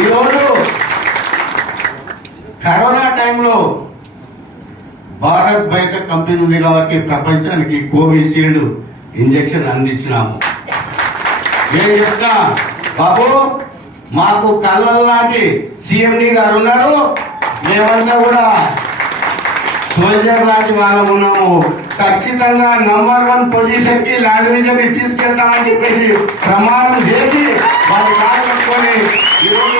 ఈరోజు కరోనా టైంలో Bharat Biotech company ఉంది కాబట్టి ప్రపంచానికి కోవిషీల్డ్ ఇంజెక్షన్ అందించినాము. నేను చెప్తా బాబు, మాకు కళ్ళ లాంటి సిఎండి గారు ఉన్నారు, మేమంతా కూడా సోల్జర్ లాంటి వాళ్ళం ఉన్నాము. ఖచ్చితంగా నంబర్ 1 పొజిషన్ కి లాంగ్వేజ్ ని తీసుకెళ్తామని చెప్పేసి ప్రమాణం చేసి వాళ్ళు కాకపోతే ఈరోజు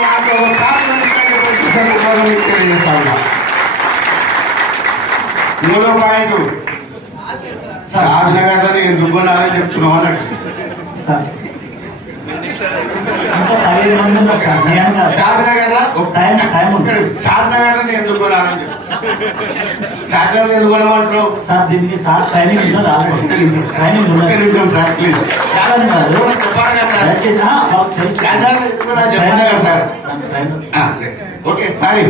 మూడో పాయింట్ సాధనగర్ నేను దుబ్బనాలని చెప్తున్నావు అన్నట్టు. సాధనగర్ ఎందుకు కొనాలని సాధనగర్ ఎందుకు కొనమంటారు సార్? దీనికి sir training okay sorry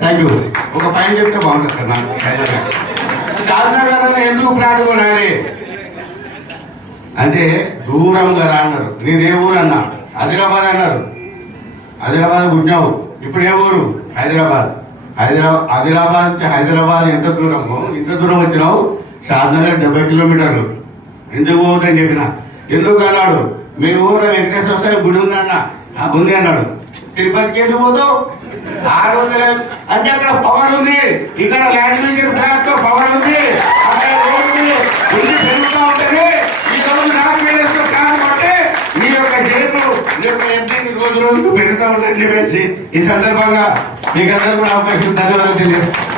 thank you. ఒక పాయింట్ చెప్తే బాగుంటుంది సార్. నాకు సాధనగర్ ఎందుకు ప్లాట్ కొనాలి అంటే దూరం కదా అన్నారు. నేనే ఊరు అన్నా, ఆదిలాబాద్ అన్నారు. ఆదిలాబాద్ పుట్టినావు, ఇప్పుడు ఏ ఊరు? హైదరాబాద్. ఆదిలాబాద్ నుంచి హైదరాబాద్ ఎంత దూరము? ఇంత దూరం వచ్చినావు. సాధనగర్ 70 కిలోమీటర్లు. ఎందుకు పోతుందని చెప్పిన. ఎందుకు అన్నాడు, మీ ఊళ్ళో వెంకటేశ్వర స్వామి గుడి ఉందన్న. ఉంది అన్నాడు. తిరుపతికి ఎందుకు పోతావు? 600 అంటే అక్కడ పవర్ ఉంది, ఇక్కడ లాంగ్వేజ్ బ్లాక్ తో పవర్ ఉంది, అక్కడ రోడ్డు ఉంది, పెరుగుతూ ఉంటుంది. ఈ రోజు నాకు కాబట్టి మీ యొక్క జైలు మీ యొక్క ఎంపీని రోజు రోజుకు పెరుగుతూ ఉంటుందని చెప్పేసి ఈ సందర్భంగా మీకందరూ కూడా అవకాశం ధన్యవాదాలు తెలియజేస్తాను.